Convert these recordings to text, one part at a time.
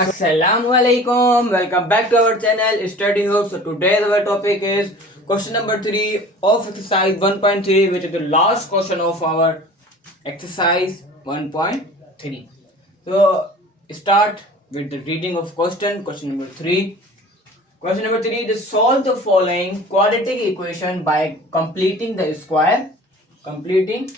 Assalamualaikum. Welcome back to our channel Study Hub. So today our topic is question number 3 of exercise 1.3, which is the last question of our exercise 1.3. So start with the reading of question number 3. Question number 3 is solve the following quadratic equation by completing the square. Completing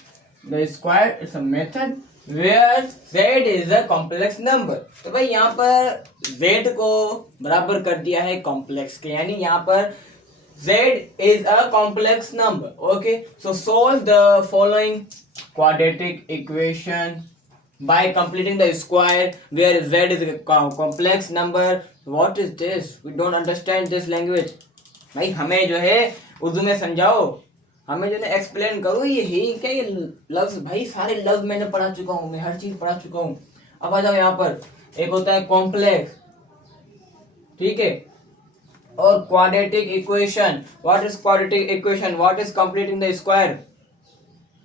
the square is a method where z is a complex number. तो भाई यहाँ पर z को बराबर कर दिया है complex के, यानी यहाँ पर z is a complex number. Okay, so solve the following quadratic equation by completing the square where z is a complex number. What is this? We don't understand this language. भाई हमें जो है उर्दू में समझाओ, हमें जो है एक्सप्लेन करो ये है क्या, ये लफ्ज भाई सारे लफ्ज मैंने पढ़ा चुका हूँ, मैं हर चीज पढ़ा चुका हूँ. अब आ जाओ यहाँ पर, एक होता है कॉम्प्लेक्स, ठीक है, और quadratic equation. What is quadratic equation? What is completing the square?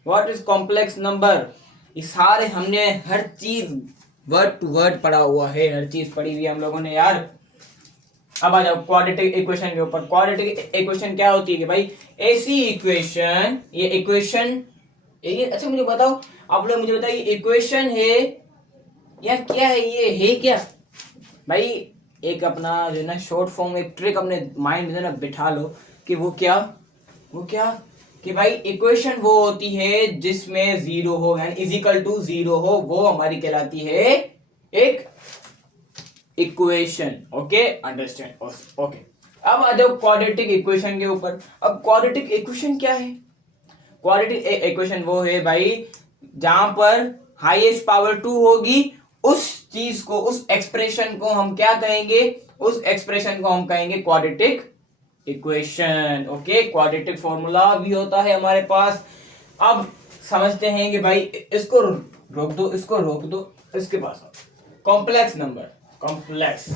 What is complex number? ये सारे हमने हर चीज वर्ड टू वर्ड पढ़ा हुआ है, हर चीज पढ़ी हुई है हम लोगों ने यार. अब आ जाओ क्वाड्रेटिक इक्वेशन के ऊपर. क्वाड्रेटिक इक्वेशन क्या होती है कि भाई ऐसी इक्वेशन, ये इक्वेशन ये अच्छा मुझे बताओ, आप लोग मुझे बताओ ये इक्वेशन है या क्या है? ये है क्या भाई? एक अपना जो है ना शॉर्ट फॉर्म, एक ट्रिक अपने माइंड में ना बिठा लो कि वो क्या कि भाई इक्वेशन वो होती है जिसमें जीरो हो, यानी इजिकल टू जीरो हो, वो हमारी कहलाती है एक इक्वेशन. Okay, understand? ओके, अब आ जाओ क्वाड्रेटिक इक्वेशन के ऊपर. अब क्वाड्रेटिक इक्वेशन क्या है? क्वाड्रेटिक इक्वेशन वो है भाई जहां पर हाईएस्ट पावर 2 होगी, उस चीज को, उस एक्सप्रेशन को हम क्या कहेंगे? उस एक्सप्रेशन को हम कहेंगे quadratic equation. Okay, quadratic formula भी होता है हमारे पास. अब समझते हैं कि भाई इसको रोक दो, इसको रोक दो, इसके पास कॉम्प्लेक्स नंबर, कॉम्प्लेक्स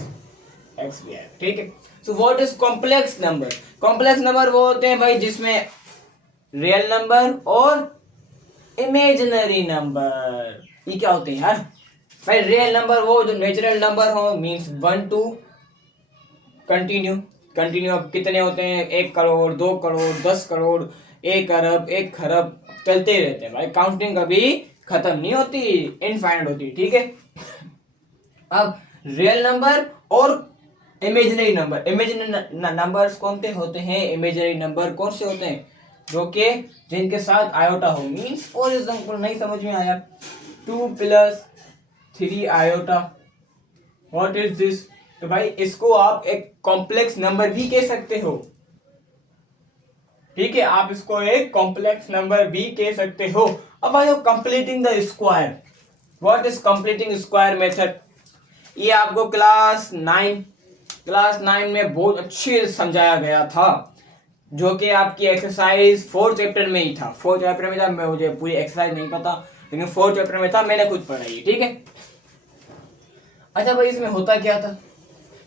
एक्स भी है, ठीक है. So what is complex number? Complex number वो होते हैं भाई जिसमें रियल नंबर और इमेजिनरी नंबर. ये क्या होते हैं यार? भाई रियल नंबर वो जो नेचुरल नंबर हो, मींस 1 2 कंटिन्यू. अब कितने होते हैं? 1 करोड़, 2 करोड़, 10 करोड़, 1 अरब, 1 खरब, चलते रहते हैं भाई. काउंटिंग कभी खत्म नहीं होती, इनफाइनाइट होती, ठीक है. अब रियल नंबर और इमेजिनरी नंबर. इमेजिनरी नंबर्स कौन से होते हैं? इमेजिनरी नंबर कौन से होते हैं? जो कि जिनके साथ आयोटा हो, मींस फॉर एग्जांपल, नहीं समझ में आया, 2 + 3 आयोटा. What is this? तो भाई इसको आप एक कॉम्प्लेक्स नंबर भी कह सकते हो, ठीक है, आप इसको एक कॉम्प्लेक्स नंबर भी कह सकते हो. अब आ जाओ completing the square. What is completing square method? ये आपको क्लास 9 में बहुत अच्छे से समझाया गया था, जो कि आपकी एक्सरसाइज 4 चैप्टर में ही था. 4 चैप्टर में था, मुझे पूरी एक्सरसाइज नहीं पता, लेकिन 4 चैप्टर में था, मैंने खुद पढ़ा ये, ठीक है. अच्छा भाई इसमें होता क्या था?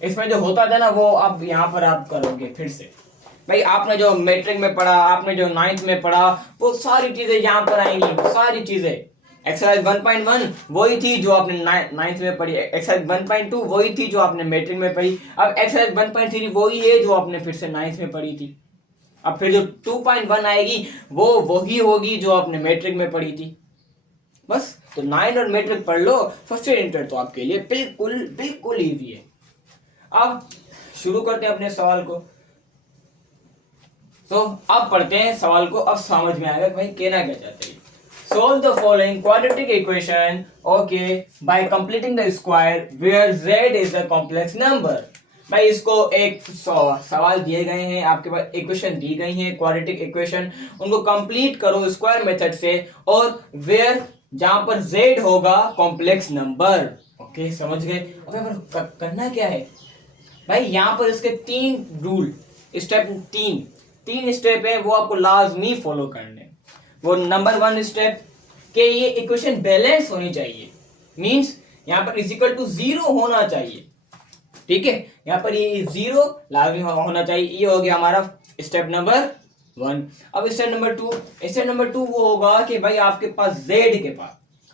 इसमें जो होता था ना वो अब यहाँ पर आप करोगे फिर से. भाई आपने जो मैट्रिक में पढ़ा, आपने जो 9th में पढ़ा, वो सारी चीजें यहाँ पर आएंगी. सारी चीजें एक्सरसाइज 1.1 वही थी जो आपने 9th में पढ़ी, एक्सरसाइज 1.2 वही थी जो आपने मैट्रिक में पढ़ी, अब एक्सरसाइज 1.3 वही है जो आपने फिर से 9th में पढ़ी थी. अब फिर जो 2.1 आएगी वो वही होगी जो आपने मैट्रिक में पढ़ी थी. बस तो 9 और मैट्रिक पढ़ लो, फर्स्ट ईयर इंटर तो आपके लिए बिल्कुल इजी है. अब शुरू करते हैं अपने सवाल को. तो अब पढ़ते हैं सवाल को, अब समझ में आएगा भाई कहना क्या चाहते हैं. Solve the following quadratic equation, okay, by completing the square where z is a complex number. भाई इसको एक सवाल दिए गए हैं, आपके पास इक्वेशन दी गई है, क्वाड्रेटिक इक्वेशन, उनको कंप्लीट करो स्क्वायर मेथड से, और वेयर जहां पर z होगा कॉम्प्लेक्स नंबर. ओके, समझ गए? अब करना क्या है भाई? यहाँ पर इसके 3 रूल, स्टेप 3 स्टेप है, वो आपको लाजमी फॉलो करने. वो नंबर 1 स्टेप के ये इक्वेशन बैलेंस होनी चाहिए, मींस यहाँ पर इजिकल टू 0 होना चाहिए, ठीक है. यहाँ पर ये 0 लाजमी होना चाहिए. ये हो गया हमारा स्टेप नंबर 1. अब स्टेप नंबर 2 वो होगा कि भाई आपके पास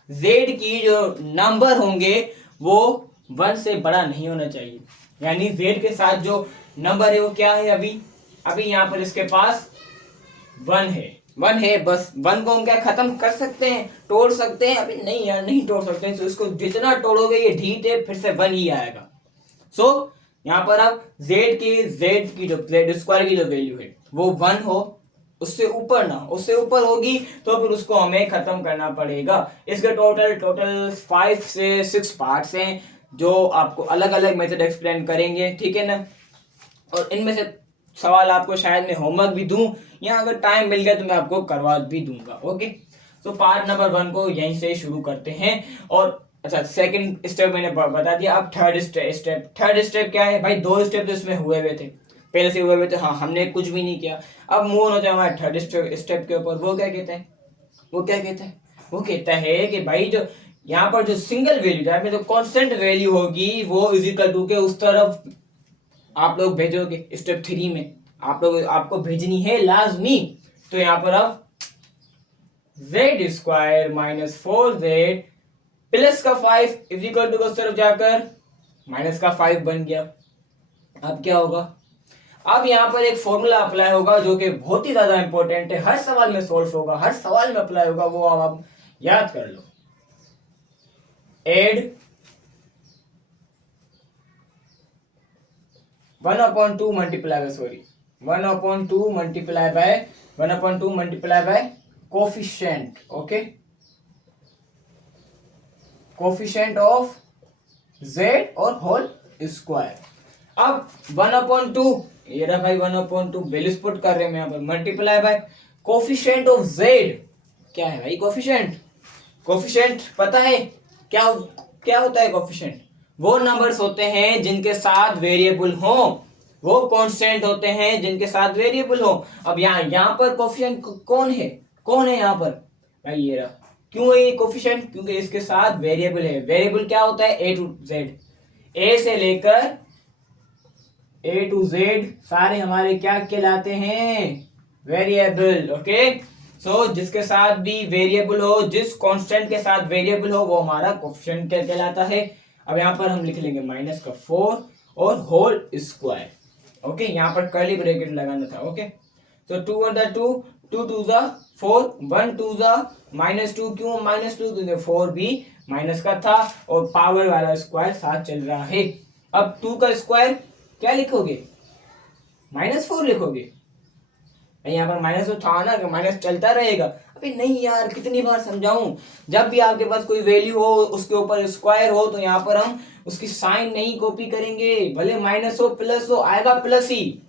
z की जो नंबर होंगे वो 1 से बड़ा नहीं होना चाहिए, यानी z के साथ जो नंबर है वो क्या है, अभी यहाँ पर इसके पास 1 है बस। 1 को हम क्या खत्म कर सकते हैं, तोड़ सकते हैं? अभी नहीं यार, नहीं तोड़ सकते हैं। तो इसको जितना तोड़ोगे ये ढीठ है, फिर से 1 ही आएगा। सो यहाँ पर अब z की जो z स्क्वायर की जो वैल्यू है वो 1 हो, उससे ऊपर ना, उससे ऊपर होगी तो फिर उसको हमें खत्म करना पड़ेगा। इसके टोटल 5 से 6 पार्ट्स हैं जो आपको अलग अलग मेथड एक्सप्लेन करेंगे, ठीक है ना। और इनमें से सवाल आपको शायद मैं होमवर्क भी दूं, या अगर टाइम मिल गया तो मैं आपको करवा भी दूंगा। ओके, तो पार्ट नंबर 1 को यहीं से शुरू करते हैं। और अच्छा, सेकंड स्टेप मैंने बता दिया। अब थर्ड स्टेप क्या है भाई? 2 स्टेप तो इसमें हुए हुए थे, पहले से हुए हुए थे, हाँ, हमने कुछ भी नहीं किया। अब मूव ऑन हो जाए हमारे थर्ड स्टेप के ऊपर। वो क्या कहते हैं? वो कहता है कि भाई जो यहाँ पर जो सिंगल वैल्यू, जहाँ पे जो कांस्टेंट वैल्यू होगी वो इज इक्वल टू के उस तरफ आप लोग भेजोगे। स्टेप 3 में आपको भेजनी है लाजमी। तो यहाँ पर अब z square minus 4z plus का 5 इज इक्वल टू उस तरफ जाकर माइनस का 5 बन गया। अब क्या होगा? अब यहाँ पर एक फॉर्मूला अप्लाई होगा जो कि बहुत ही ज्यादा इंपॉर्टेंट है, हर सवाल में सोल्व होगा, हर सवाल में अप्लाई होगा। वो आप याद कर लो। Add 1/2 multiply by coefficient. Okay, coefficient of z और होल स्क्वायर। अब 1/2 ये रहा भाई, 1/2 वैल्यूज पुट कर रहे हैं यहाँ पर, multiply by coefficient of z। क्या है भाई कोफिशिएंट पता है क्या होता है कोफिशिएंट? वो नंबर्स होते हैं जिनके साथ वेरिएबल हो, वो कांस्टेंट होते हैं जिनके साथ वेरिएबल हो। अब यहाँ पर कोफिशिएंट कौन है यहाँ पर भाई? ये रहा। क्यों है ये कोफिशिएंट? क्योंकि इसके साथ वेरिएबल है। वेरिएबल क्या होता है? A to Z, A से लेकर A to Z सारे हमारे क्या कहलाते हैं? वेरिएबल। ओके, सो जिसके साथ भी वेरिएबल हो, जिस कांस्टेंट के साथ वेरिएबल हो, वो हमारा कोफिशिएंट कहलाता है। अब यहाँ पर हम लिख लेंगे माइनस का 4 और होल स्क्वायर। ओके, यहाँ पर कर्ली ब्रैकेट लगाना था। ओके, सो 2 और 2 2 2 जा 4, 1 2 जा -2। क्यों -2? क्योंकि 4 भी माइनस का था और पावर वाला स्क्वायर साथ चल रहा है। अब 2 का स्क्वायर क्या लिखोगे? -4 लिखोगे। यहाँ पर माइनस तो था ना, माइनस चलता रहेगा। अबे नहीं यार, कितनी बार समझाऊं? जब भी आपके पास कोई वैल्यू हो, उसके ऊपर स्क्वायर हो, तो यहाँ पर हम उसकी साइन नहीं कॉपी करेंगे। भले माइनस हो प्लस हो, आएगा प्लस ही,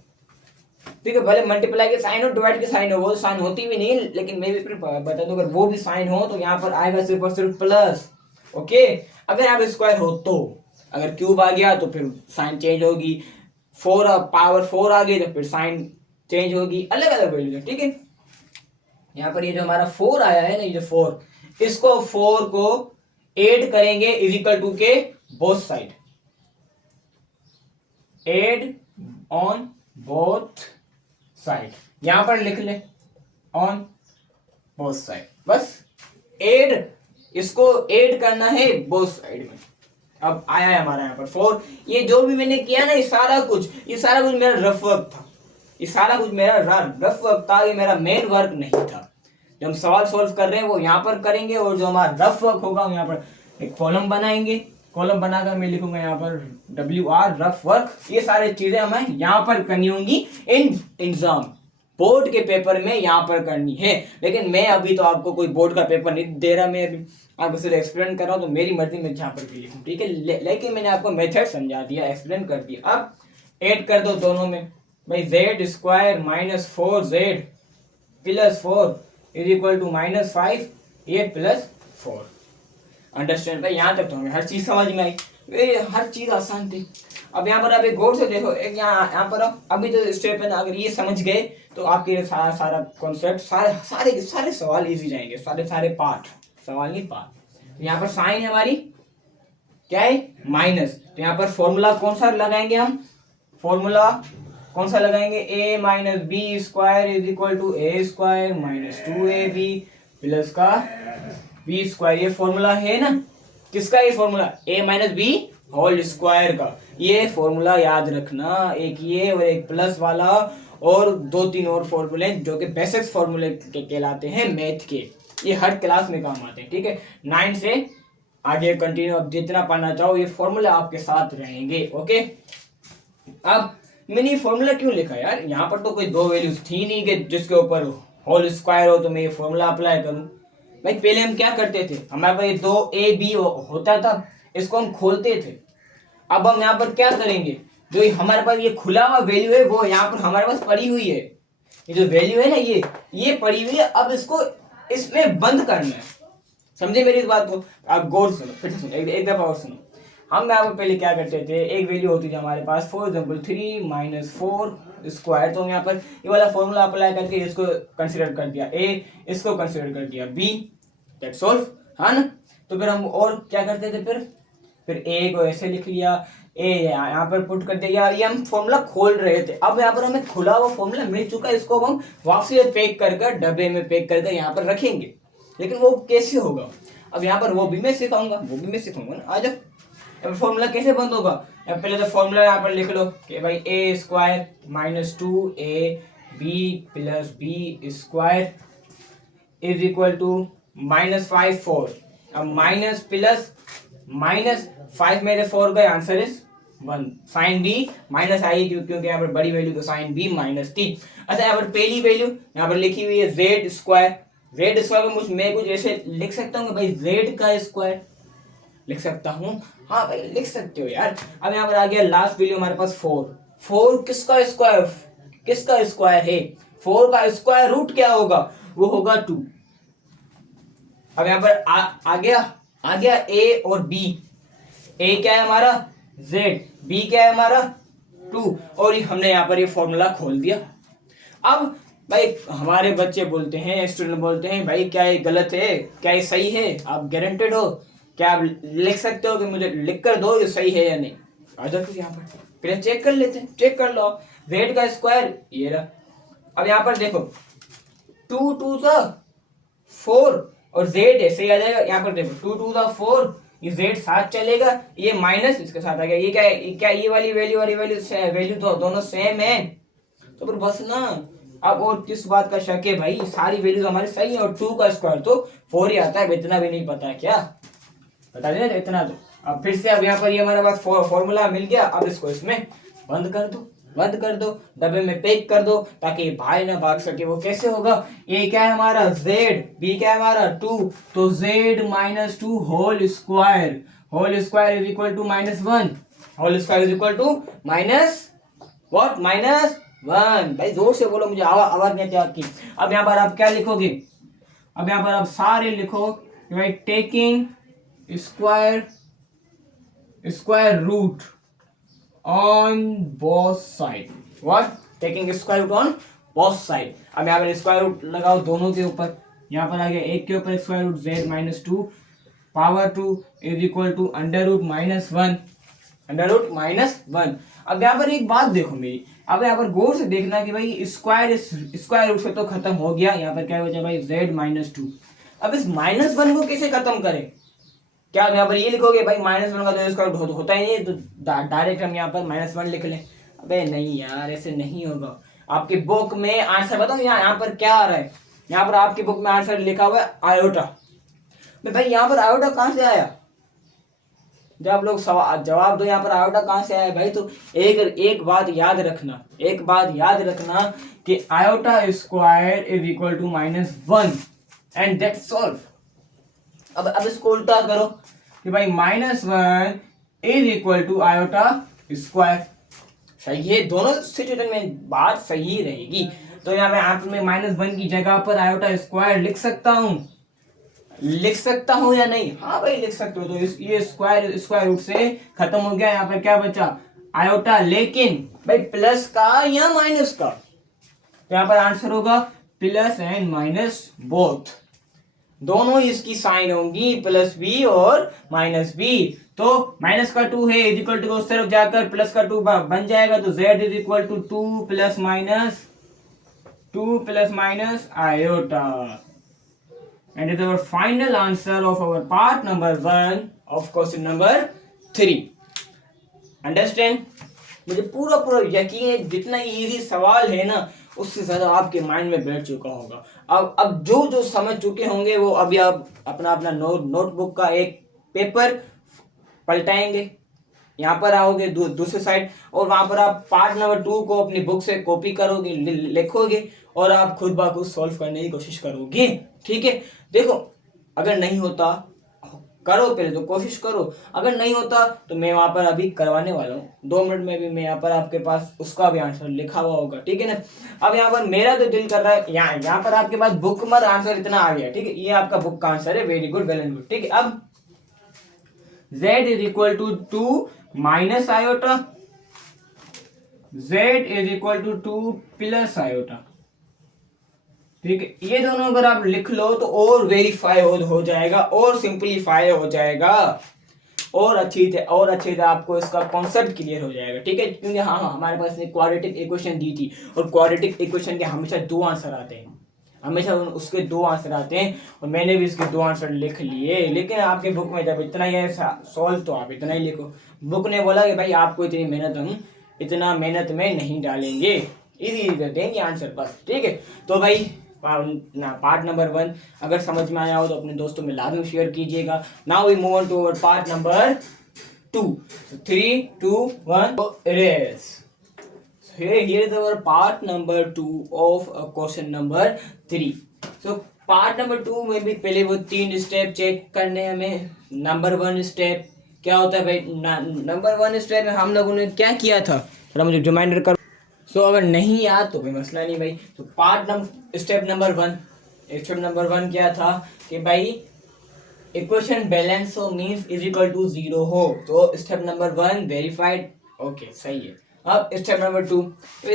ठीक है। भले मल्टीप्लाई के साइन हो, डिवाइड के साइन हो, वो साइन होती भी नहीं, लेकिन मैं भी फिर बता दूं, अगर वो भी साइन हो तो यहाँ पर आएगा सिर्फ और सिर्फ प्लस। ओके, अगर यहाँ पे स्क्वायर हो तो, अगर क्यूब आ गया तो फिर साइन चेंज होगी, 4 पावर 4 आ गई तो फिर साइन चेंज होगी, अलग अलग वैल्यू है, ठीक है। यहाँ पर ये जो हमारा 4 आया है ना, ये जो 4, इसको 4 को ऐड करेंगे इज इक्वल टू के both side, add on both side. यहां पर लिख ले ऑन बोथ साइड, बस ऐड, इसको ऐड करना है बोथ साइड में। अब आया है हमारा यहाँ पर 4। ये जो भी मैंने किया ना, ये सारा कुछ मेरा रफ वर्क था, ये सारा कुछ मेरा रफ वर्क था, ये मेरा मेन वर्क नहीं था। जो हम सवाल सॉल्व कर रहे हैं वो यहाँ पर करेंगे, और जो हमारा रफ वर्क होगा यहाँ पर एक कॉलम बनाएंगे, कॉलम बनाकर मैं लिखूंगा यहाँ पर WR रफ वर्क। ये सारी चीजें हमें यहाँ पर करनी होंगी इन एग्जाम, बोर्ड के पेपर में यहाँ पर करनी है। लेकिन मैं अभी तो आपको कोई बोर्ड का पेपर नहीं दे रहा, मैं अभी आपको सिर्फ एक्सप्लेन कर रहा हूँ, तो मेरी मर्जी में जहाँ पर भी लिखूँ, ठीक है। लेकिन मैंने आपको मेथड समझा दिया, एक्सप्लेन कर दिया। अब ऐड कर दो दोनों में भाई, z square minus 4z plus 4 is equal to -5 ये प्लस 4। अंडरस्टैंड भाई? यहाँ तक तो हमें हर चीज समझ में आई, हर चीज आसान थी। अब यहाँ पर आप एक गौर से देखो, एक यहाँ पर अभी तो स्टेप है ना, अगर ये समझ गए तो आपके सारा कॉन्सेप्ट, सारे सवाल इजी जाएंगे, सारे पार्ट, सवाल नहीं पार्ट। यहाँ पर साइन है हमारी क्या है? माइनस। तो यहाँ पर फॉर्मूला कौन सा लगाएंगे हम? फॉर्मूला कौन सा लगाएंगे? a minus B square is equal to a square minus 2ab plus का b स्क्वायर। ये फॉर्मूला है ना, किसका ये formula? a minus B whole square का। ये फॉर्मूला याद रखना, एक ये और एक प्लस वाला और 2-3 और फॉर्मूले जो कि बेसिक्स फॉर्मूले के कहलाते हैं मैथ के। ये हर क्लास में काम आते हैं, ठीक है। 9 से आगे कंटिन्यू अब जितना पढ़ना चाहो ये फॉर्मूले आपके साथ रहेंगे, ओके। अब मैंने ये फॉर्मूला क्यों लिखा यार, यहाँ पर तो कोई दो वैल्यूज थी नहीं कि जिसके ऊपर होल स्क्वायर हो तो मैं ये फॉर्मूला अप्लाई करूं। भाई पहले हम क्या करते थे, हमारे पास ये 2ab होता था, इसको हम खोलते थे। अब हम यहाँ पर क्या करेंगे, जो हमारे पास ये खुला हुआ वैल्यू है वो यहाँ पर हमारे पास पड़ी हुई है, ये जो वैल्यू है ना ये पड़ी हुई है। अब इसको इसमें बंद करना है, समझे मेरी इस बात को। आप गौर सुनो, फिर से सुनो, एक दफा और सुनो। हम यहाँ पर पहले क्या करते थे, एक वैल्यू होती थी हमारे पास फॉर एग्जाम्पल 3 - 4 स्क्वायर, तो हम यहाँ पर ये वाला फॉर्मूला अप्लाई करके इसको कंसिडर कर दिया ए, इसको कंसिडर कर दिया बी, दैट्स ऑल, हाँ ना। तो फिर हम और क्या करते थे, फिर ए को ऐसे लिख लिया, ए यहाँ पर पुट कर दिया, ये हम फॉर्मूला खोल रहे थे। अब यहाँ पर हमें खुला हुआ फॉर्मूला मिल चुका है, इसको हम वापसी पैक कर डब्बे में पैक करके यहाँ पर रखेंगे। लेकिन वो कैसे होगा, अब यहाँ पर वो भी मैं सिखाऊंगा ना। आ जाओ, अब फॉर्मूला कैसे बंद होगा। पहले तो फॉर्मूला यहाँ पर लिख लो कि भाई A square minus 2ab plus B square is equal to -5 4। अब माइनस प्लस माइनस 5 में 4 गए, answer is 1। Sine B minus I क्योंकि यहाँ पर बड़ी वैल्यू तो साइन बी -3। अच्छा यहाँ पर पहली वैल्यू यहाँ पर लिखी हुई है जेड स्क्वायर को मैं कुछ ऐसे लिख सकता हूँ कि भाई जेड का स्क्वायर लिख सकता हूँ, हाँ भाई लिख सकते हो यार। अब यहाँ पर आ गया लास्ट वैल्यू हमारे पास 4 किसका स्क्वायर है, 4 का स्क्वायर रूट क्या होगा, वो होगा 2। अब यहाँ पर आ गया ए और बी, ए क्या है हमारा z, बी क्या है हमारा 2, और हमने यहाँ पर ये फॉर्मूला खोल दिया। अब भाई हमारे बच्चे बोलते हैं, स्टूडेंट बोलते हैं भाई क्या ये गलत है, क्या ये सही है, आप गारंटेड हो, क्या आप लिख सकते हो कि मुझे लिख कर दो ये सही है या नहीं। आ जाओ फिर यहाँ पर पहले चेक कर लेते हैं, चेक कर लो। z का स्क्वायर ये रहा। अब यहाँ पर देखो 2 2 4 और z ऐसे ही आ जाएगा। यहाँ पर देखो 2 2 4, ये z साथ चलेगा, ये माइनस इसके साथ आ गया, ये क्या ये वाली वैल्यू और ये वैल्यू तो दोनों सेम है, तो फिर बस ना। अब और किस बात का शक है भाई, सारी वैल्यूज हमारी सही है और 2 का स्क्वायर तो 4 ही आता है, इतना भी नहीं पता है क्या, बता देना इतना तो। अब फिर से अब यहाँ पर ये हमारे पास फॉर्मूला मिल गया। अब इसको इसमें बंद कर दो, डब्बे में पैक कर दो ताकि भाई ना भाग सके। वो कैसे होगा, ए क्या है हमारा z, बी क्या है हमारा 2, तो z -2 whole square is equal to -1, whole square is equal to -1। भाई जोर से बोलो, मुझे आवाज नहीं आती आपकी। अब यहाँ पर आप क्या लिखोगे, अब यहाँ पर आप सारे लिखो भाई taking square root on both side, what taking square root on both side। अब यहाँ पर स्क्वायर रूट लगाओ दोनों के ऊपर, यहाँ पर आ गया एक के ऊपर square root z -2 power 2 is equal to √-1। अब यहाँ पर एक बात देखो मेरी, अब यहाँ पर गौर से देखना कि भाई स्क्वायर रूट से तो खत्म हो गया, यहाँ पर क्या बचा भाई z -2। अब इस -1 को कैसे खत्म करें, क्या आप यहाँ पर ये लिखोगे भाई -1 का तो स्क्वायर रूट होता ही नहीं, तो डायरेक्ट हम यहाँ पर -1 लिख लें। अबे नहीं यार, ऐसे नहीं होगा। आपकी बुक में आंसर बताओ, यहाँ पर क्या आ रहा है, यहाँ पर आपकी बुक में आंसर लिखा हुआ है आयोटा। भाई यहाँ पर आयोटा कहाँ से आया, जब आप लोग जवाब दो यहाँ पर आयोटा कहाँ से आया भाई। तो एक बात याद रखना कि iota square is equal to -1 and that's solve. अब इसको उल्टा करो कि भाई -1 is equal to iota square. सही है, दोनों सिचुएशन में बात सही रहेगी। तो यहाँ पे मैं -1 की जगह पर आयोटा स्क्वायर लिख सकता हूँ या नहीं, हाँ भाई लिख सकते हो। तो ये स्क्वायर रूट से खत्म हो गया, यहाँ पर क्या बचा आयोटा, लेकिन भाई प्लस का या माइनस का, तो यहाँ पर आंसर होगा प्लस एंड माइनस बोथ, दोनों इसकी साइन होंगी प्लस बी और माइनस बी। तो माइनस का 2 है इज इक्वल टू उस तरफ जाकर प्लस का 2 बन जाएगा, तो z is equal to 2 plus minus iota. And is our final answer of our part number 1 of question number 3। Understand? मुझे पूरा पूरा यकीन है जितना इजी सवाल है ना उससे ज़्यादा आपके माइंड में बैठ चुका होगा। अब जो जो समझ चुके होंगे वो अभी आप अपना अपना नोटबुक का एक पेपर पलटाएंगे, यहाँ पर आओगे दूसरे साइड और वहां पर आप पार्ट नंबर 2 को अपनी बुक से कॉपी करोगे, लिखोगे और आप खुद ब खुद सॉल्व करने की कोशिश करोगे। ठीक है, देखो अगर नहीं होता करो, पहले तो कोशिश करो, अगर नहीं होता तो मैं वहां पर अभी करवाने वाला हूँ, 2 मिनट में भी मैं यहाँ पर आपके पास उसका भी आंसर लिखा हुआ होगा। ठीक है ना? अब यहाँ पर मेरा तो दिल कर रहा है, यहाँ पर आपके पास बुक में आंसर इतना आ गया। ठीक है, ये आपका बुक का आंसर है, very good, well and good. ठीक है, अब z is equal to 2 minus iota, z is equal to 2 plus iota. ठीक है, ये दोनों अगर आप लिख लो तो और वेरीफाई हो जाएगा और सिंपलीफाई हो जाएगा और अच्छे से आपको इसका कॉन्सेप्ट क्लियर हो जाएगा। ठीक है, क्योंकि हाँ हमारे पास ने क्वाड्रेटिक इक्वेशन दी थी और क्वाड्रेटिक इक्वेशन के हमेशा 2 आंसर आते हैं, हमेशा उसके 2 आंसर आते हैं और मैंने भी इसके 2 आंसर लिख लिए। लेकिन आपके बुक में जब इतना ही है सॉल्व तो आप इतना ही लिखो। बुक ने बोला कि भाई आपको इतना मेहनत में नहीं डालेंगे, इजी देंगे आंसर बस। ठीक है, तो भाई पार्ट नंबर 1 अगर समझ में आया हो तो अपने दोस्तों में लाजमी शेयर कीजिएगा। Now we move on to our part number 2। 3 2 1 erase. Here is our part number 2 of question number 3. So part number 2 में भी पहले वो 3 स्टेप चेक करने हमें। नंबर 1 स्टेप क्या होता है भाई? नंबर 1 स्टेप में हम लोगों ने क्या किया था, थोड़ा मुझे रिमाइंडर कर। सो अगर नहीं याद तो कोई मसला नहीं भाई। तो स्टेप नंबर 1 क्या था कि भाई इक्वेशन बैलेंस हो मींस इज इक्वल टू 0 हो। तो स्टेप नंबर 1 वेरीफाइड, ओके सही है। अब स्टेप नंबर 2,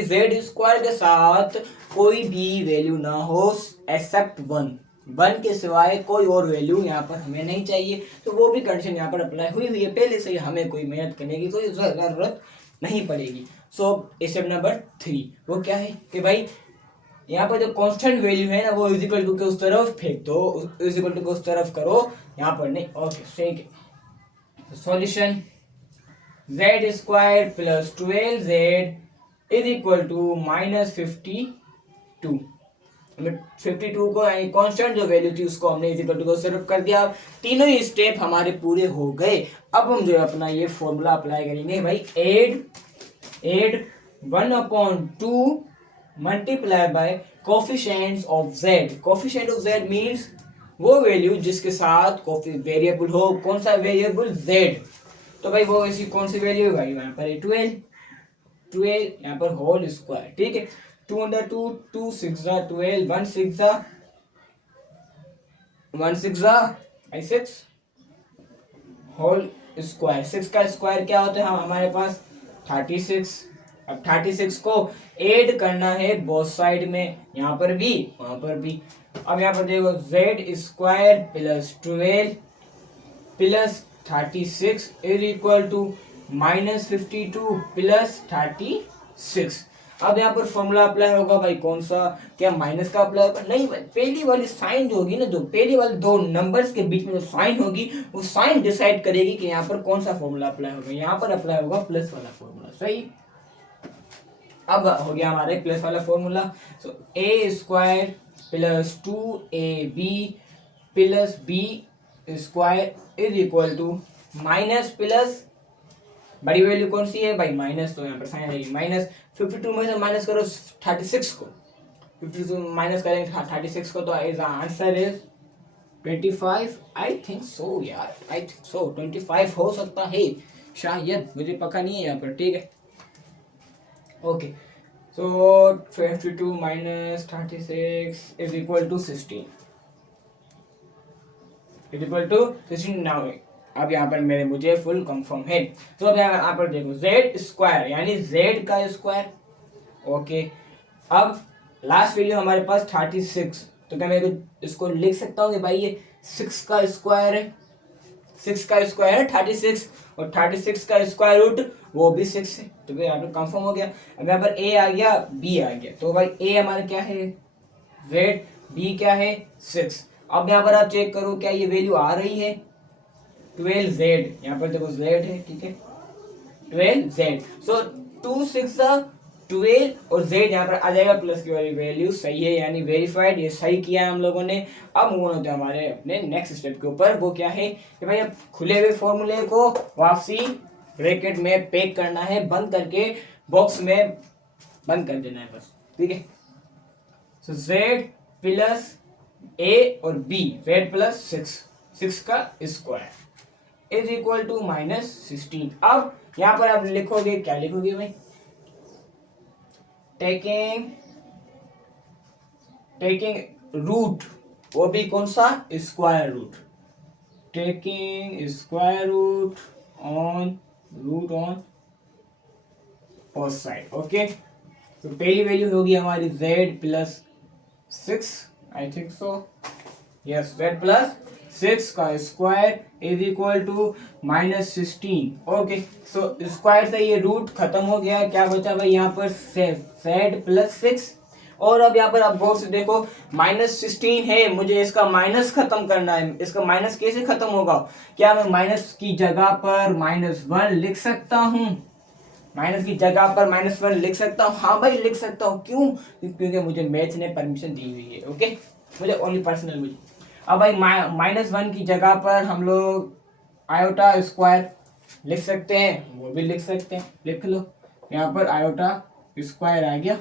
जेड स्क्वायर के साथ कोई भी वैल्यू ना हो एक्सेप्ट 1 के सिवाय कोई और वैल्यू यहाँ पर हमें नहीं चाहिए। तो वो भी कंडीशन यहाँ पर अप्लाई हुई है पहले से ही, हमें कोई मेहनत करने की कोई जरूरत नहीं पड़ेगी। सो स्टेप नंबर 3 वो क्या है कि भाई यहाँ पर जो कांस्टेंट वैल्यू है ना वो इज इक्वल टू के उस तरफ फेंक दो, इज इक्वल टू के उस तरफ करो, यहाँ पर नहीं। ओके सही है। Solution z square plus 12z is equal to minus 52। 52 को कांस्टेंट जो वैल्यू थी उसको हमने इज इक्वल टू को सिर्फ कर दिया। तीनों ही स्टेप हमारे पूरे हो गए। अब हम जो अपना ये फॉर्मूला अप्लाई करेंगे भाई, add 1/2 multiply by coefficients of z। Coefficient of z means वो वैल्यू जिसके साथ वेरिएबल हो। कौन सा वेरिएबल? z। तो भाई वो ऐसी कौन सी वैल्यू है भाई? यहाँ पर 12 यहाँ पर होल स्क्वायर। ठीक है, 2 under 2 2 6 12 1 6 6 होल स्क्वायर। 6 का स्क्वायर क्या होता है? हमारे पास 36। अब 36 को ऐड करना है बोथ साइड में, यहाँ पर भी वहां पर भी। अब यहाँ पर देखो z square plus 12 plus 36 is equal to minus 52 plus 36। अब यहाँ पर फॉर्मूला अप्लाई होगा भाई, कौन सा? क्या माइनस का अप्लाई होगा? नहीं भाई, पहली वाली साइन जो होगी ना, जो पहली वाली 2 नंबर्स के बीच में जो साइन होगी वो साइन डिसाइड करेगी कि यहाँ पर कौन सा फॉर्मूला अप्लाई होगा। यहाँ पर अप्लाई होगा प्लस वाला फॉर्मूला। सही, अब हो गया हमारे प्लस वाला formula. So A square plus 2ab plus B square is equal to minus plus, बड़ी वैल्यू कौन सी है भाई? माइनस। तो यहाँ पर साइन आएगी माइनस 52 में से माइनस करो 36 को, 52 माइनस करेंगे 36 को, तो is answer is 25। I think सो यार, आई थिंक सो 25 हो सकता है शायद, मुझे पता नहीं है यहाँ पर। ठीक है, okay. So 52 minus 36 is equal to 16 now. अब यहाँ पर मुझे फुल कंफर्म है। तो अब यहाँ पर देखो z स्क्वायर यानी z का स्क्वायर। ओके, अब लास्ट वैल्यू हमारे पास 36, तो क्या मैं इसको लिख सकता हूँ कि भाई ये 6 का स्क्वायर है। 6 का स्क्वायर है 36 और 36 का स्क्वायर रूट वो भी 6 है। तो यहाँ पर कंफर्म हो गया। अब यहाँ पर a आ गया, b आ गया। तो भाई a हमारा क्या है? z, b क्या है? 6। अब यहाँ पर आप चेक करो क्या ये वैल्यू आ रही है? 12z, यहाँ पर देखो z है। ठीक है, 12z। सो 2 6 12 और z यहाँ पर आ जाएगा प्लस की वाली वैल्यू सही है यानी वेरीफाइड, ये सही किया है हम लोगों ने। अब मूव होते हैं हमारे अपने नेक्स्ट स्टेप के ऊपर, वो क्या है कि भाई अब खुले हुए फॉर्मूले को वापसी ब्रैकेट में पैक करना है, बंद करके बॉक्स में बंद कर देना है बस, ठीक है। सो z प्लस a और b, z प्लस 6 का स्क्वायर इज इक्वल टू -16। अब यहाँ पर आप लिखोगे, क्या लिखोगे भाई, टेकिंग रूट, वो भी कौन सा, square root, taking square root on both side. Okay, तो पहली वैल्यू होगी हमारी z plus 6, I think so, yes, z plus 6 का square is equal to -16। Okay, so square से ये रूट खत्म हो गया, क्या बचा भाई यहाँ पर z प्लस 6। और अब यहाँ पर आप गौर से देखो -16 है, मुझे इसका माइनस खत्म करना है। इसका माइनस कैसे खत्म होगा, क्या मैं माइनस की जगह पर -1 लिख सकता हूँ, माइनस की जगह पर -1 लिख सकता हूँ, हाँ भाई लिख सकता हूँ। क्यों, क्योंकि मुझे मैथ ने परमिशन दी हुई है। ओके, मुझे ओनली पर्सनल मुझे। अब भाई -1 की जगह पर हम लोग आयोटा स्क्वायर लिख सकते हैं, वो भी लिख सकते हैं, लिख लो, यहाँ पर आयोटा स्क्वायर आ गया,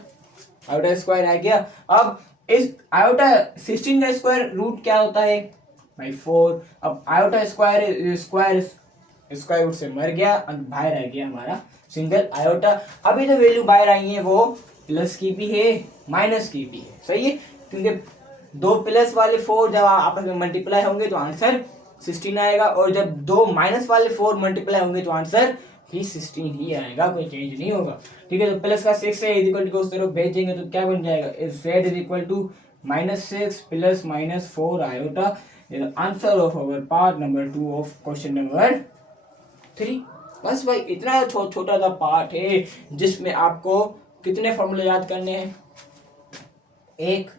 आयोटा स्क्वायर आ गया। अब इस आयोटा 16 का स्क्वायर रूट क्या होता है भाई 4। अब आयोटा स्क्वायर रूट से मर गया, अब बाहर आ गया हमारा सिंगल आयोटा। अभी जो वैल्यू बाहर आई है वो प्लस की भी है माइनस की भी है, सही है, क्योंकि दो प्लस वाले 4 जब आपस में मल्टीप्लाई होंगे तो आंसर 16 आएगा, और जब दो माइनस वाले 4 मल्टीप्लाई होंगे तो आंसर भी 16 ही आएगा, कोई चेंज नहीं होगा, ठीक है। तो प्लस का 6 है इज इक्वल टू उस तरफ भेज देंगे तो क्या बन जाएगा, z is equal to -6 plus -4 iota. Answer of our part number 2 of question number 3। बस भाई इतना छोटा सा पार्ट है जिसमें आपको कितने फॉर्मूले याद करने हैं, 1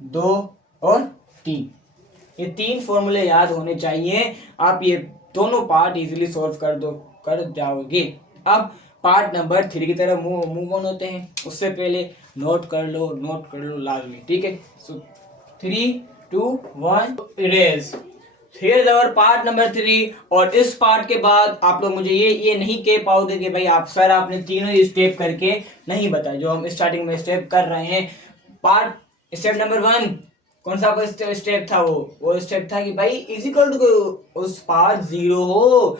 2 और 3, ये 3 फॉर्मूले याद होने चाहिए। आप ये दोनों पार्ट इजीली सॉल्व कर जाओगे। अब पार्ट नंबर 3 की तरफ मूव ऑन होते हैं, उससे पहले नोट कर लो लाजमी, ठीक है। So 3 2 1 erase. Here is our part number 3। और इस पार्ट के बाद आप लोग मुझे ये नहीं कह पाओगे कि भाई आप सर आपने तीनों ही स्टेप करके नहीं बताया, जो हम स्टार्टिंग में स्टेप कर रहे हैं। पार्ट स्टेप नंबर 1 कौन सा स्टेप था, वो स्टेप था कि भाई इजिकल टू उस पार्ट 0 हो,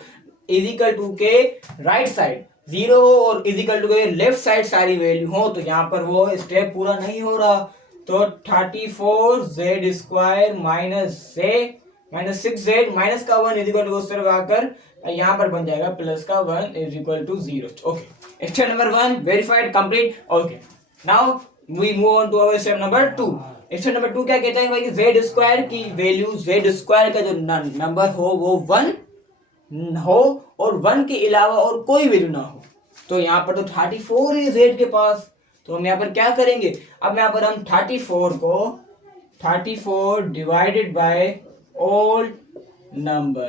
इजिकल टू के राइट साइड 0 हो और इजिकल टू के लेफ्ट साइड सारी वैल्यू हो। तो यहाँ पर वो स्टेप पूरा नहीं हो रहा, तो 34z स्क्वायर -6z माइनस का 1 इज इक्वल टू उस तरफ आकर यहाँ पर बन जाएगा प्लस का 1 is equal to 0। Okay, step number 1 verified complete. Okay, now we move on to our step number 2। Step number 2 क्या कहते हैं भाई, z स्क्वायर की वैल्यू, z स्क्वायर का जो नंबर हो वो 1 हो और 1 के अलावा और कोई वैल्यू ना हो। तो यहाँ पर तो 34 है z के पास, तो हम यहाँ पर क्या करेंगे, अब यहाँ पर हम 34 divided by all number,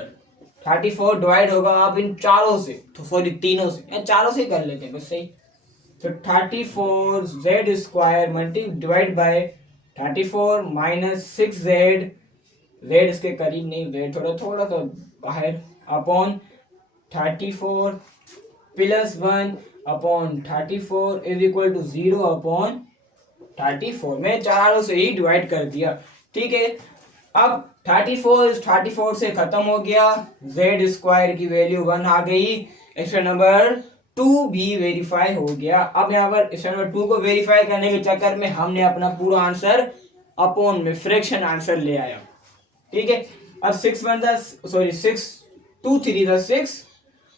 34 divide होगा आप इन चारों से, तो सॉरी तीनों से या चारों से कर लेते हैं बस, सही। तो 34z square divide by 34 minus 6z, z इसके करीब नहीं, z थोड़ा सा बाहर, upon 34 plus 1 upon 34 is equal to 0 upon 34। मैं चारों से ही डिवाइड कर दिया, ठीक है। अब 34 से खत्म हो गया, z स्क्वायर की वैल्यू 1 आ गई, स्टेप नंबर 2 भी वेरीफाई हो गया। अब यहाँ पर स्टेप नंबर 2 को वेरीफाई करने के चक्कर में हमने अपना पूरा आंसर अपॉन में फ्रैक्शन आंसर ले आया, ठीक है। अब 6 2 3 6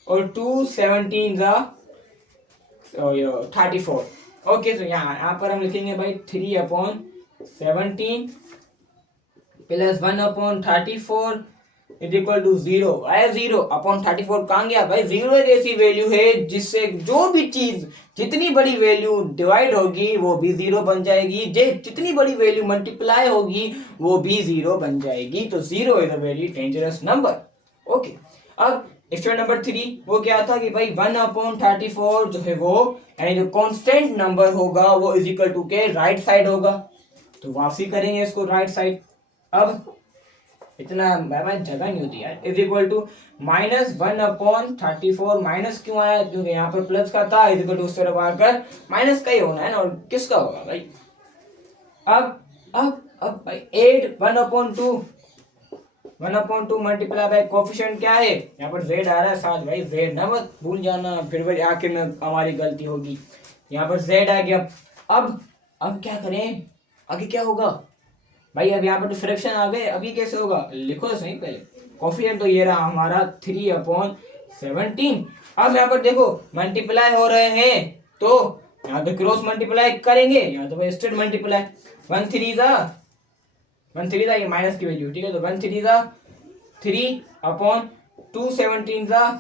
और 2 17 34। ओके, तो यहाँ पर हम लिखेंगे भाई 3 upon 17 plus 1 upon 34 is equal to 0 आया, 0 अपॉन 34 कहाँ गया भाई, 0 एक ऐसी वैल्यू है जिससे जो भी चीज जितनी बड़ी वैल्यू डिवाइड होगी वो भी 0 बन जाएगी, जितनी बड़ी वैल्यू मल्टीप्लाई होगी वो भी 0 बन जाएगी। तो 0 is a very dangerous number. Okay, अब स्टेटमेंट नंबर 3 वो क्या था कि भाई 1/34 जो है वो यानी जो कांस्टेंट नंबर होगा वो इज इक्वल टू के राइट साइड होगा, तो वापसी करेंगे इसको राइट साइड। अब इतना हमारी जगह नहीं होती यार, इज इक्वल टू -1/34 माइनस क्यों आया क्योंकि यहाँ पर प्लस का था, इज इक्वल टू उस तरफ आकर माइनस का ही होना है ना, और किसका होगा भाई। अब भाई 8 1/2 मल्टीप्लाई बाय कोफिशिएंट क्या है, यहाँ पर z आ रहा है साथ भाई, z ना मत भूल जाना, फिर भाई आखिर में हमारी गलती होगी। यहाँ पर z आ गया। अब क्या करें, आगे क्या होगा भाई, अब यहाँ पर तो फ्रैक्शन आ गए, अभी कैसे होगा, लिखो तो सही पहले। कोफिशिएंट तो ये रहा हमारा 3/17। अब यहाँ पर देखो मल्टीप्लाई हो रहे हैं तो यहाँ तो क्रॉस मल्टीप्लाई करेंगे, यहाँ तो भाई स्ट्रेट मल्टीप्लाई। 1 3 ये माइनस की वैल्यू, ठीक है, तो 1 3 3/217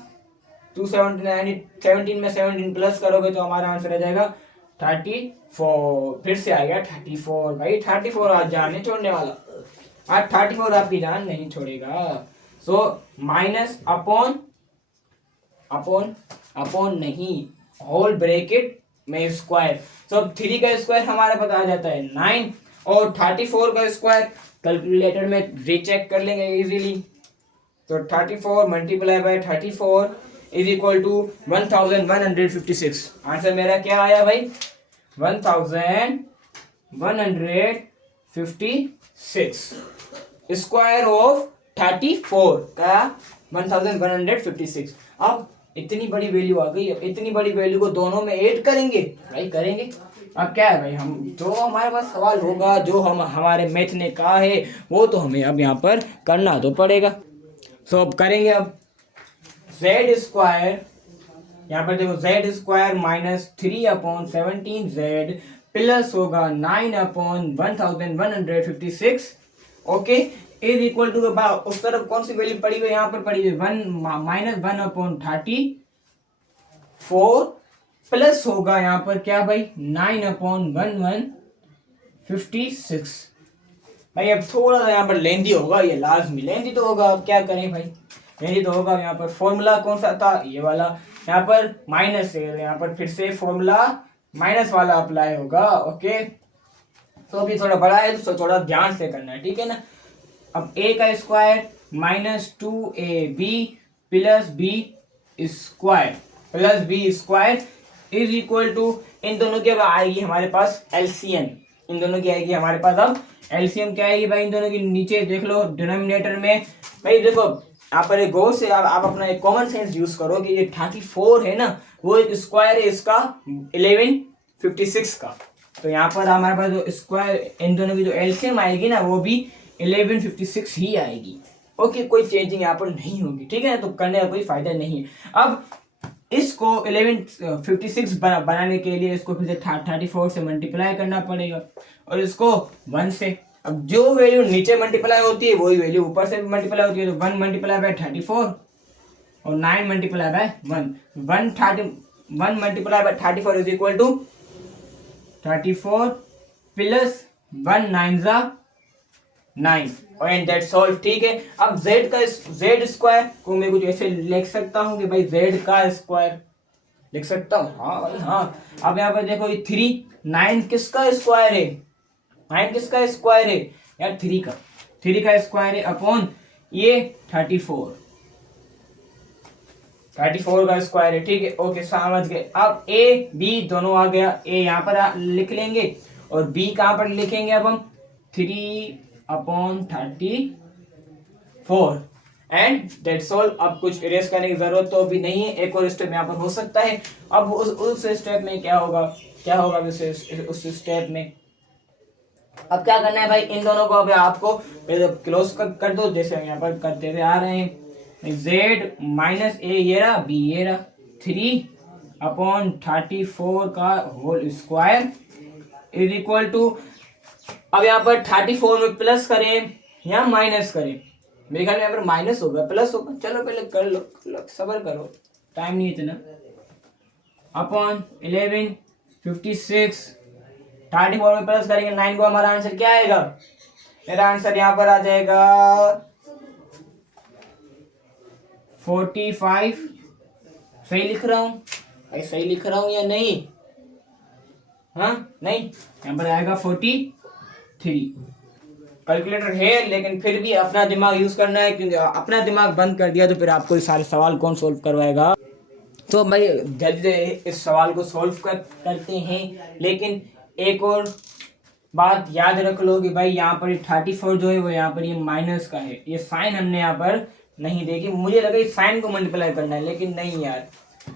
217 यानी 17 में 17 प्लस करोगे तो हमारा आंसर आ जाएगा 34। फिर से आ गया 34 भाई, 34 आज जान नहीं छोड़ने वाला, आज 34 आपकी जान नहीं छोड़ेगा। सो माइनस अपॉन नहीं, होल ब्रैकेट में स्क्वायर। तो 3 का स्क्वायर हमारा पता आ जाता है 9 और 34 का स्क्वायर कैलकुलेटर में रीचेक कर लेंगे इजीली। तो 34 multiply by 34 is equal to 1156। Answer मेरा क्या आया भाई, 1156 स्क्वायर ऑफ 34 का 1156। अब इतनी बड़ी वैल्यू आ गई, अब इतनी बड़ी वैल्यू को दोनों में ऐड करेंगे भाई, करेंगे। अब क्या है भाई, हम जो हमारे पास सवाल होगा, जो हम हमारे मैथ ने कहा है वो तो हमें अब यहाँ पर करना तो पड़ेगा। सो अब करेंगे। अब z स्क्वायर, यहाँ पर देखो z square minus 3/17z plus होगा 9/1156 ओके इज इक्वल टू, उस तरफ कौन सी वैल्यू पड़ी हुई, यहाँ पर पड़ी हुई -1/34 प्लस होगा यहाँ पर क्या भाई 9/1156। भाई अब थोड़ा सा यहाँ पर लेंदी होगा, ये लाजमी लेंदी तो होगा, अब क्या करें भाई, लेंदी तो होगा। यहाँ पर फॉर्मूला कौन सा था, ये वाला, यहाँ पर माइनस है, यहाँ पर फिर से फॉर्मूला माइनस वाला अप्लाई होगा। ओके, तो अभी थोड़ा बड़ा है तो थोड़ा ध्यान से करना है, ठीक है ना। अब a का square -2ab plus b square is equal to, इन दोनों की अब आएगी हमारे पास एलसीएम, इन दोनों की आएगी हमारे पास अब एलसीएम क्या आएगी भाई, इन दोनों की नीचे देख लो डिनोमिनेटर में। भाई देखो यहाँ पर एक गौर से आप अपना एक कॉमन सेंस यूज करो कि ये 34 है ना, वो एक स्क्वायर है इसका 1156 का, तो यहाँ पर हमारे पास जो स्क्वायर इन दोनों की जो एलसीएम आएगी ना वो भी 1156 ही आएगी। ओके, कोई चेंजिंग यहाँ पर नहीं होगी, ठीक है ना, तो करने का कोई फायदा नहीं। अब इसको 1156 बनाने के लिए इसको फिर से 34 से मल्टीप्लाई करना पड़ेगा और इसको 1 से। अब जो वैल्यू नीचे मल्टीप्लाई होती है वही वैल्यू ऊपर से मल्टीप्लाई होती है, तो 1 मल्टीप्लाई बाय 34 और 9 multiply by 1 multiply by 34 is equal to 34 plus 1 9 9 and that's all, ठीक है। अब z स्क्वायर को मैं कुछ ऐसे लिख सकता हूँ कि भाई z का स्क्वायर लिख सकता हूँ, हाँ भाई हाँ। अब यहाँ पर देखो ये 9 किसका स्क्वायर है, 9 किसका स्क्वायर है यार, 3 का स्क्वायर है अपॉन ये 34 का स्क्वायर है, ठीक है। ओके समझ गए। अब a b दोनों आ गया, a यहाँ पर लिख लेंगे और b कहाँ पर लिखेंगे, अब हम 3/34 एंड दैट्स ऑल। अब कुछ इरेज करने की जरूरत तो अभी नहीं है, एक और स्टेप यहाँ पर हो सकता है। अब उस स्टेप में क्या होगा उस स्टेप में अब क्या करना है भाई, इन दोनों को अब आपको क्लोज कर दो, जैसे हम यहाँ पर करते हुए आ रहे हैं। z माइनस a ये रहा, b ये रहा, 3/34 का whole square is equal to, अब यहाँ पर 34 में प्लस करें या माइनस करें, मेरे ख्याल में यहाँ पर माइनस होगा प्लस होगा, चलो पहले कर लो, सबर करो, टाइम नहीं इतना। अपॉन 1156 34 में प्लस करेंगे 9 को, हमारा आंसर क्या आएगा, मेरा आंसर यहाँ पर आ जाएगा 45, सही लिख रहा हूँ भाई, सही लिख रहा हूँ या नहीं? हाँ नहीं, यहाँ पर आएगा 43। कैलकुलेटर है लेकिन फिर भी अपना दिमाग यूज करना है, क्योंकि अपना दिमाग बंद कर दिया तो फिर आपको ये सारे सवाल कौन सोल्व करवाएगा। तो भाई जल्दी इस सवाल को सोल्व करते हैं। लेकिन एक और बात याद रख लो कि भाई यहाँ पर 34 जो है वो यहाँ पर ये माइनस का है, ये साइन हमने यहाँ पर नहीं देखी। मुझे लगा इस साइन को मल्टीप्लाई करना है, लेकिन नहीं यार,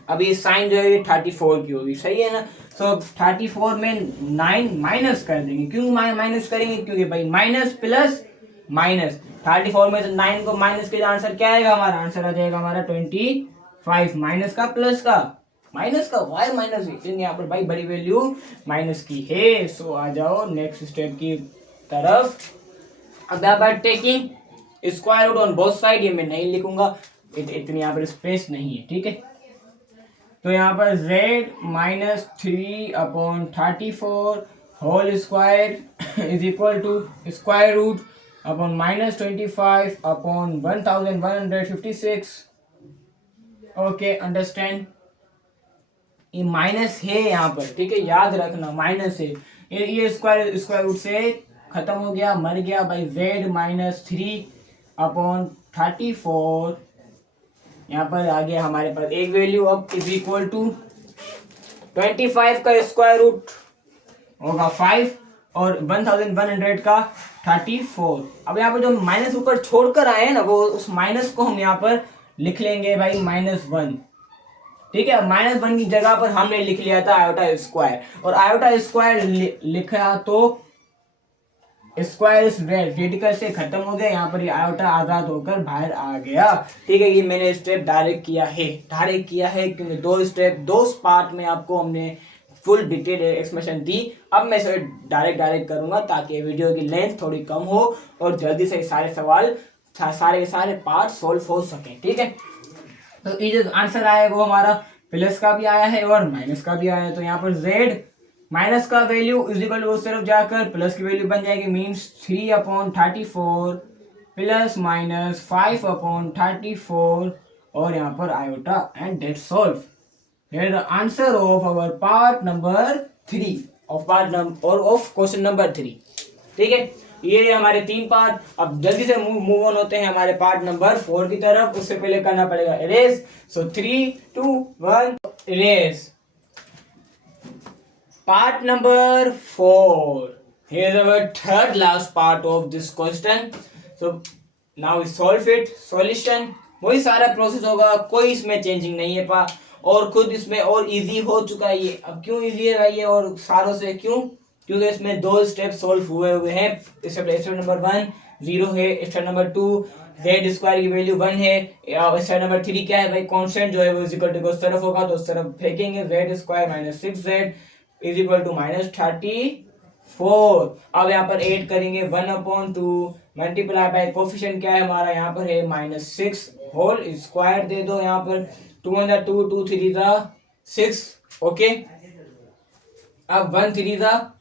अब ये साइन जो है ये 34 की होगी, सही है ना। तो 34 में 9 माइनस कर देंगे। क्यों माइनस करेंगे? क्योंकि भाई माइनस प्लस माइनस, 34 में से 9 को माइनस के आंसर क्या आएगा? हमारा आंसर आ जाएगा हमारा 25। माइनस का प्लस का, माइनस का वाई माइनस, क्योंकि यहाँ पर भाई बड़ी वैल्यू माइनस की है। सो आ जाओ नेक्स्ट स्टेप की तरफ। अब यहाँ पर taking square root on both side, ये मैं नहीं लिखूंगा, इतनी यहाँ पर स्पेस नहीं है, ठीक है। तो यहाँ पर z minus 3/34 whole square is equal to square root upon minus 25/1156। Okay, understand. ये माइनस है यहाँ पर, ठीक है, याद रखना माइनस है। ये स्क्वायर रूट से खत्म हो गया, मर गया भाई। z माइनस 3/34 यहाँ पर आ गया हमारे पास एक वैल्यू। अब इज इक्वल टू 25 का स्क्वायर रूट होगा 5 और 1100 का 34। अब यहाँ पर जो माइनस ऊपर छोड़कर आए हैं ना, वो उस माइनस को हम यहाँ पर लिख लेंगे भाई -1, ठीक है। -1 की जगह पर हमने लिख लिया था आयोटा स्क्वायर, और आयोटा स्क्वायर लिखा तो स्क्वायर इस रेडिकल से खत्म हो गया, यहाँ पर ये आयोटा आजाद होकर बाहर आ गया, ठीक है। ये मैंने स्टेप डायरेक्ट किया है क्योंकि दो स्टेप दो पार्ट में आपको हमने फुल डिटेल एक्सप्लेनेशन दी। अब मैं इसे डायरेक्ट करूंगा ताकि वीडियो की लेंथ थोड़ी कम हो और जल्दी से सारे सवाल सारे पार्ट सोल्व हो सके, ठीक है। तो ये जो आंसर आया वो हमारा प्लस का भी आया है और माइनस का भी आया है। तो यहाँ पर z माइनस का वैल्यू इज इक्वल टू उस तरफ जाकर प्लस की वैल्यू बन जाएगी, मीन्स 3/34 प्लस माइनस 5/34 और यहाँ पर iota and that solve. Here the answer of our part number 3 of question number 3, ठीक है। ये हमारे 3 पार्ट। अब जल्दी से मूव ऑन होते हैं हमारे पार्ट नंबर 4 की तरफ। उससे पहले करना पड़ेगा erase. So 3, 2, 1 erase. Part number 4. Here's our third last part of this question. So now we solve it. Solution वही सारा प्रोसेस होगा, कोई इसमें चेंजिंग नहीं है और खुद इसमें और इजी हो चुका है ये। अब क्यों इजी है भाई ये और सारों से? क्यों? क्योंकि इसमें 2 स्टेप सोल्व हुए हैं। स्टेप नंबर 1 0 है, स्टेप नंबर 2 z स्क्वायर की वैल्यू 1 है, स्टेप नंबर 3 क्या है भाई? कांस्टेंट जो है वो इज इक्वल टू उस तरफ होगा तो उस तरफ फेंकेंगे, z square minus 6z is equal to -34। अब यहाँ पर ऐड करेंगे 1/2 मल्टीप्लाई बाय कोफिशिएंट क्या है हमारा? यहाँ पर है -6 होल स्क्वायर दे दो, यहाँ पर 2 2 3 6, ओके। अब 1 3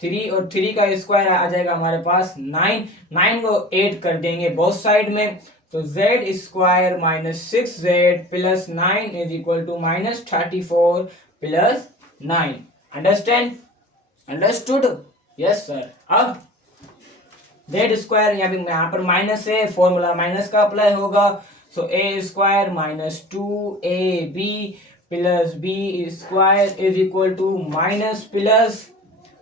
3 और 3 का स्क्वायर आ जाएगा हमारे पास 9 को ऐड कर देंगे बोथ साइड में। तो z square minus 6z plus 9 is equal to -34 plus 9। Understood? Yes sir. अब z स्क्वायर यहाँ पर माइनस है, फॉर्मूला माइनस का अप्लाई होगा। So a square minus 2ab plus b square is equal to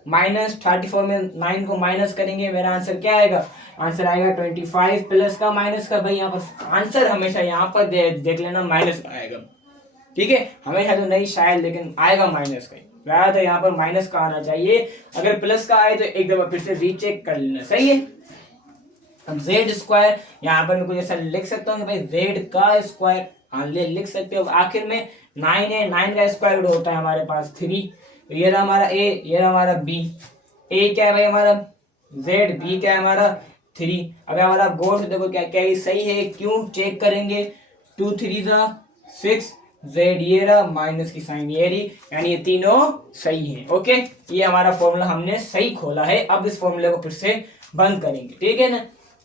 -34 में 9 को माइनस करेंगे, मेरा आंसर क्या आएगा? आंसर आएगा 25 प्लस का माइनस का। भाई यहाँ पर आंसर हमेशा यहाँ पर देख लेना माइनस आएगा, ठीक है। हमेशा तो नहीं शायद, लेकिन आएगा माइनस का। तो यहाँ पर माइनस का आना चाहिए। अगर प्लस का आए तो एक दफा फिर से रीचेक कर लेना, सही है। अब z स्क्वायर यहाँ पर मैं कुछ ऐसा लिख सकता हूँ कि भाई z का स्क्वायर लिख सकते हो। आखिर में 9 है, 9 का स्क्वायर रूट होता है हमारे पास 3। तो ये रहा हमारा a, ये रहा हमारा b। a क्या है भाई हमारा z, b क्या है हमारा 3। अब हमारा गौर से देखो क्या क्या ये सही है, क्यों चेक करेंगे? 2 3 6, z ये रहा, माइनस की साइन ये रही, यानी ये तीनों सही है, ओके। ये हमारा फॉर्मूला हमने सही खोला है। अब इस फॉर्मूले को फिर से बंद करेंगे, ठीक है ना।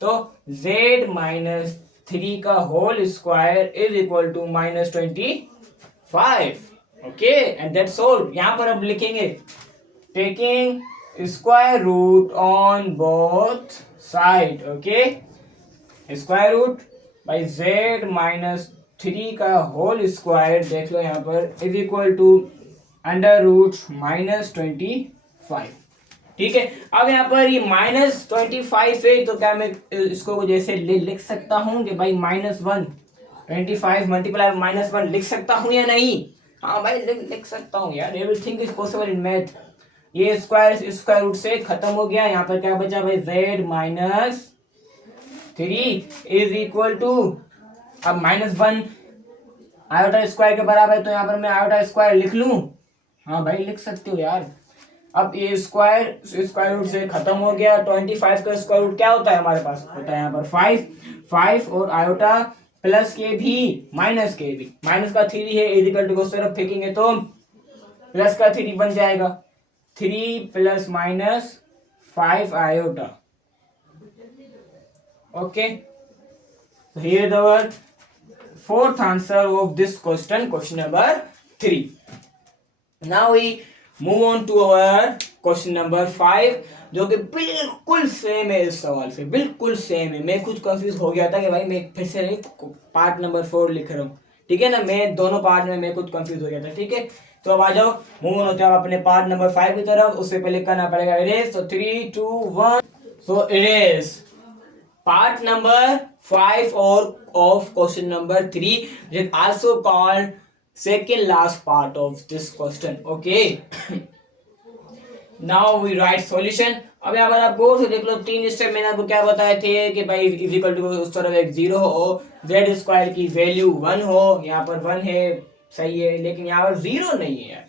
तो z माइनस 3 का whole square is equal to -25. Okay and that's all. यहाँ पर अब लिखेंगे taking square root on both side. Okay square root by z minus 3 का होल स्क्वायर देख लो यहाँ पर इज इक्वल टू √-25. ठीक है. अब यहाँ पर ये -25 है तो क्या मैं इसको जैसे लिख सकता हूँ कि भाई -1 मल्टीप्लाई -1 लिख सकता हूँ या नहीं? हाँ भाई लिख सकता हूँ यार. Everything is possible in math. ये स्क्वायर रूट से खत्म हो गया. यहाँ पर क्या बचा भाई z minus 3 is equal to अब -1 आयोटा स्क्वायर के बराबर है तो यहाँ पर मैं आयोटा स्क्वायर लिख लूं. हाँ भाई लिख सकते हो यार. अब ये स्क्वायर रूट से खत्म हो गया. 25 का स्क्वायर रूट क्या होता है हमारे पास? होता है यहाँ पर 5 और आयोटा प्लस के भी माइनस के भी. माइनस का 3 है इज इक्वल टू उस तरफ फेंकेंगे तो प्लस का 3 बन जाएगा. 3 plus minus 5 iota. Okay so here is our fourth answer of this question number 3. Now we move on to our question number 5 जो कि बिल्कुल सेम है. इस सवाल से बिल्कुल सेम है. मैं कुछ कंफ्यूज हो गया था कि भाई मैं फिर से नहीं पार्ट नंबर 4 लिख रहा हूँ. ठीक है ना. मैं दोनों पार्ट में मैं कुछ कंफ्यूज हो गया था. ठीक है तो अब आ जाओ मूव ऑन होते हैं अपने पार्ट नंबर 5 की तरफ. उससे पहले करना पड़ेगा इरेज. तो 3 2 1 सो erase part number 5 or of question number 3 which is also called second last part of this question. Okay now we write solution. अब यहाँ पर आप गौर से देख लो 3 स्टेप मैंने आपको क्या बताए थे कि भाई इज इक्वल टू उस तरफ एक 0 हो, z स्क्वायर की वैल्यू 1 हो. यहाँ पर 1 है सही है लेकिन यहाँ पर 0 नहीं है यार.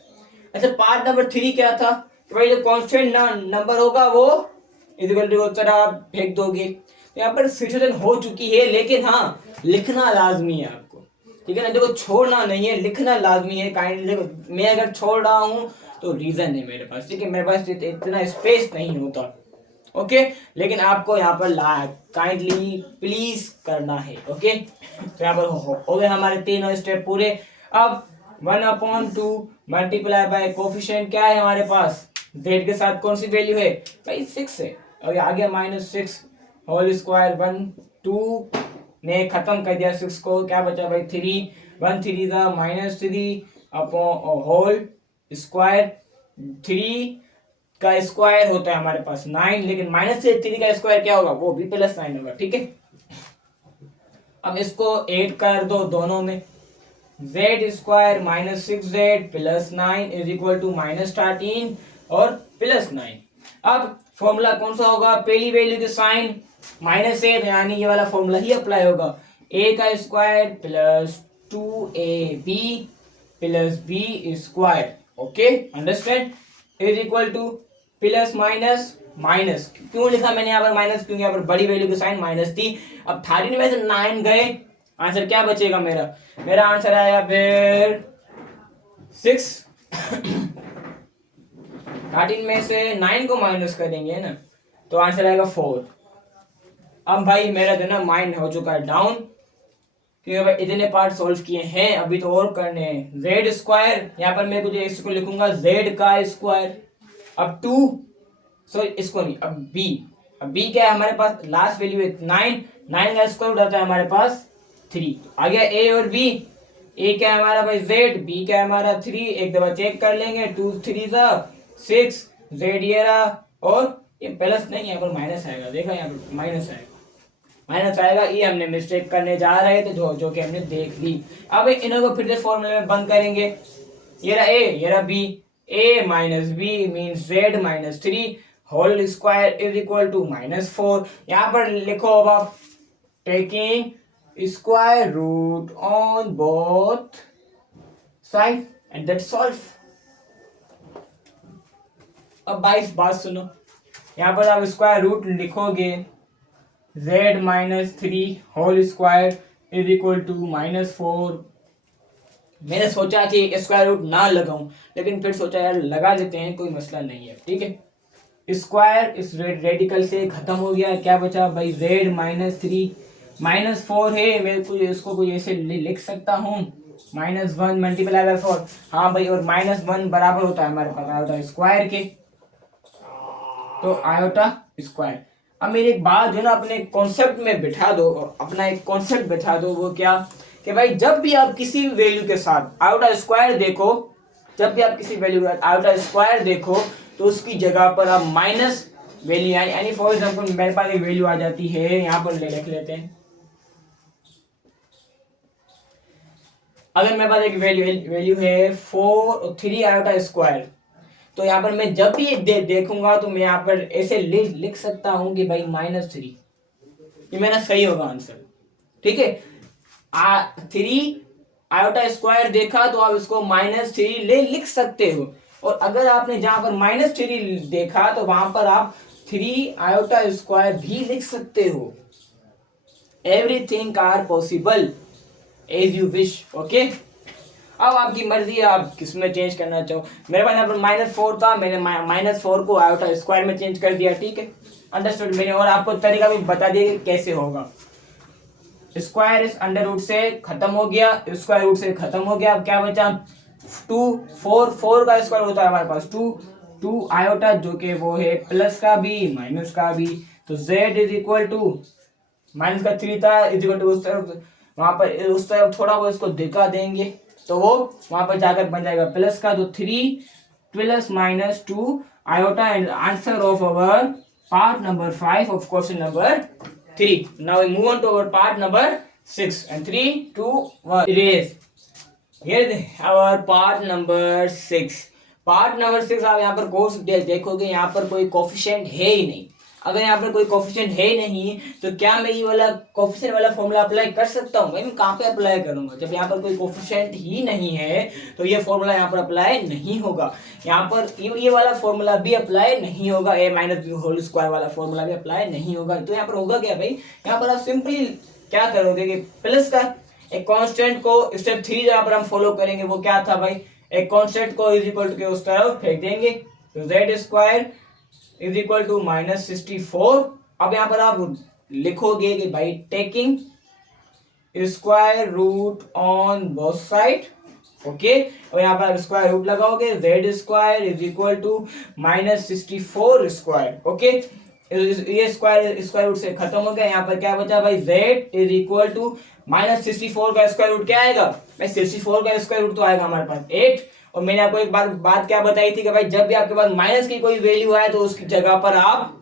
अच्छा पार्ट नंबर 3 क्या था कि भाई जो कॉन्स्टेंट नंबर होगा वो इज इक्वल टू उस तरह आप फेंक दोगे. यहाँ पर सिचुएशन हो चुकी है लेकिन हाँ लिखना लाजमी है आपको. ठीक है ना. देखो छोड़ना नहीं है, लिखना लाजमी है. काइंडली देखो मैं अगर छोड़ रहा हूँ तो रीजन है मेरे पास. ठीक है मेरे पास इतना स्पेस नहीं होता. ओके लेकिन आपको यहाँ पर काइंडली प्लीज करना है. ओके तो यहाँ पर हो गए हमारे तीनों स्टेप पूरे. अब 1/2 मल्टीप्लाई बाय कोफिशिएंट क्या है हमारे पास? z के साथ कौन सी वैल्यू है भाई? 6 है. और आ गया -6 होल स्क्वायर 1 2 ने खत्म कर दिया 6 को. क्या बचा भाई 3 1 3 था -3 अपॉन होल स्क्वायर. 3 का स्क्वायर होता है हमारे पास 9 लेकिन माइनस से 3 का स्क्वायर क्या होगा? वो भी +9 होगा. ठीक है अब इसको ऐड कर दो दोनों में. z square -6z plus 9 is equal to -13 और +9. अब फॉर्मूला कौन सा होगा? पहली वैल्यू के साइन माइनस है यानी ये वाला फॉर्मूला ही अप्लाई होगा. a का square plus 2ab plus b square. Okay understand is equal two plus minus minus. क्यों लिखा मैंने यहाँ पर माइनस? क्योंकि यहाँ पर बड़ी वैल्यू की साइन माइनस थी. अब 13 में से 9 गए आंसर क्या बचेगा मेरा आंसर आएगा फिर 6. 13 में से 9 को माइनस करेंगे ना तो आंसर आएगा 4. अब भाई मेरा जो ना माइंड हो चुका है डाउन क्योंकि भाई इतने पार्ट सॉल्व किए हैं. अभी तो और करने हैं. z स्क्वायर यहाँ पर मैं कुछ इसको लिखूंगा z का स्क्वायर. अब 2 सॉरी इसको नहीं अब b क्या है हमारे पास? लास्ट वैल्यू है 9 का स्क्वायर उठाता है हमारे पास 3. आ गया a और b. a क्या है हमारा भाई z, b क्या है हमारा 3. एक दफा चेक कर लेंगे 2 3 6 z ये रहा और ये प्लस नहीं यहाँ पर माइनस आएगा. देखा यहाँ पर माइनस आएगा. ये हमने मिस्टेक करने जा रहे थे जो कि हमने देख ली. अब इन्हों को फिर से फॉर्मूले में बंद करेंगे. ये रहा a ये रहा b. a minus b means z minus 3 whole square is equal to -4. यहाँ पर लिखो अब आप taking square root on both side and that's solve. अब 22 बात सुनो. यहाँ पर आप स्क्वायर रूट लिखोगे z minus 3 whole square is equal to -4. मैंने सोचा कि स्क्वायर रूट ना लगाऊं लेकिन फिर सोचा यार लगा देते हैं कोई मसला नहीं है. ठीक है स्क्वायर इस रेडिकल से खत्म हो गया. क्या बचा भाई z माइनस 3 -4 है, मेरे को इसको कोई ऐसे लिख सकता हूँ, -1 मल्टीप्लाई बाय 4। हाँ भाई, और -1 बराबर होता है हमारे पास आयोटा स्क्वायर के, तो आयोटा स्क्वायर। अब मेरी एक बात जो ना अपने कॉन्सेप्ट में बिठा दो, अपना एक कॉन्सेप्ट बिठा दो, वो क्या कि भाई जब भी आप किसी भी वैल्यू के साथ आयोटा स्क्वायर देखो, जब भी आप किसी वैल्यू आयोटा स्क्वायर देखो, तो उसकी जगह पर आप माइनस वैल्यू यानी फॉर एग्जांपल मेरे पास एक वैल्यू आ जाती है, यहाँ पर लिख लेते हैं। अगर मेरे पास एक वैल्यू है 3 आयोटा स्क्वायर, तो यहाँ पर मैं जब भी देखूंगा तो मैं यहाँ पर ऐसे लिख सकता हूं कि भाई -3, ये मेरा सही होगा आंसर। ठीक है, 3 आयोटा स्क्वायर देखा तो आप इसको -3 लिख सकते हो, और अगर आपने जहां पर -3 देखा तो वहां पर आप 3 आयोटा स्क्वायर भी लिख सकते हो। Everything are possible as you wish. Okay, अब आपकी मर्जी है, आप किसमें चेंज करना चाहो। मेरे पास यहाँ पर -4 था, मैंने -4 को आयोटा स्क्वायर में चेंज कर दिया। ठीक है, अंडरस्टूड मैंने, और आपको तरीका भी बता दिया कि कैसे होगा। स्क्वायर इस अंडर रूट से खत्म हो गया, स्क्वायर रूट से खत्म हो गया, अब क्या बचा 2 4 का स्क्वायर होता है हमारे पास 2 आयोटा, जो कि वो है प्लस का भी माइनस का भी, तो z is equal to minus का 3 था इज इक्वल टू उस तरफ, वहां पर उस तरफ थोड़ा वो इसको दिखा देंगे तो वो वहां पर जाकर बन जाएगा प्लस का, तो 3 plus -2 iota, and answer of our part number 5 of question number 3. Now we move on to our part number 6 and 3, 2, 1 erase. Here our part number 6. Part number 6 आप यहाँ पर कोर्स देखोगे, यहाँ पर कोई कोफिशिएंट है ही नहीं। अगर यहाँ पर कोई कोफिशिएंट है ही नहीं तो क्या मैं ये वाला कोफिशिएंट वाला फॉर्मूला अप्लाई कर सकता हूँ? भाई मैं कहाँ पे अप्लाई करूंगा? जब यहाँ पर कोई कोफिशिएंट ही नहीं है तो ये फॉर्मूला यहाँ पर अप्लाई नहीं होगा। यहाँ पर ये वाला फॉर्मूला भी अप्लाई नहीं होगा, a-b² वाला फॉर्मूला भी अप्लाई नहीं होगा। तो यहाँ पर होगा क्या भाई, यहाँ पर आप सिंपली क्या करोगे कि प्लस का एक कांस्टेंट को स्टेप 3 जहाँ पर हम फॉलो करेंगे, वो क्या था भाई, एक कांस्टेंट को इज इक्वल टू के उस तरफ फेंक देंगे, तो z square is equal to -64। अब यहाँ पर आप लिखोगे कि भाई taking square root on both side. Okay, और यहाँ पर स्क्वायर रूट लगाओगे, z square is equal to -64 square. Okay, ये स्क्वायर रूट से खत्म हो गया। यहाँ पर क्या बचा भाई, z इज इक्वल टू -64 का स्क्वायर रूट क्या आएगा भाई, 64 का स्क्वायर रूट तो आएगा हमारे पास 8। और मैंने आपको एक बात क्या बताई थी कि भाई जब भी आपके पास माइनस की कोई वैल्यू आए तो उसकी जगह पर आप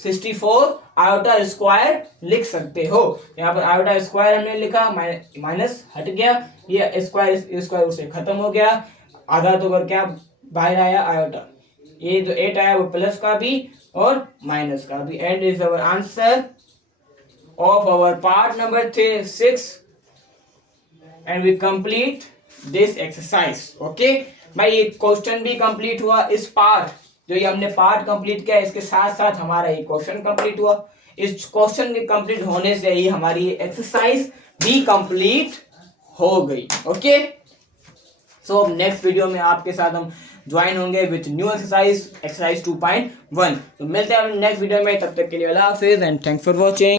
64 आयोटा स्क्वायर लिख सकते हो। यहाँ पर आयोटा स्क्वायर हमने लिखा, माइनस हट गया, ये स्क्वायर रूट से खत्म हो गया, आधा तो कर क्या बाहर आया आयोटा, ये जो 8 आया वो प्लस का भी और माइनस का भी, and is our answer of our part number 6 and we complete this exercise. Okay, भाई ये क्वेश्चन भी कंप्लीट हुआ। इस पार्ट जो ये हमने पार्ट कंप्लीट किया, इसके साथ साथ हमारा ये क्वेश्चन कंप्लीट हुआ। इस क्वेश्चन के कंप्लीट होने से ही हमारी एक्सरसाइज भी कंप्लीट हो गई। ओके, सो अब नेक्स्ट वीडियो में आपके साथ हम ज्वाइन होंगे विथ न्यू एक्सरसाइज 2.1। तो मिलते हैं नेक्स्ट वीडियो में, तब तक के लिए अल्लाह हाफिज एंड थैंक्स फॉर वॉचिंग।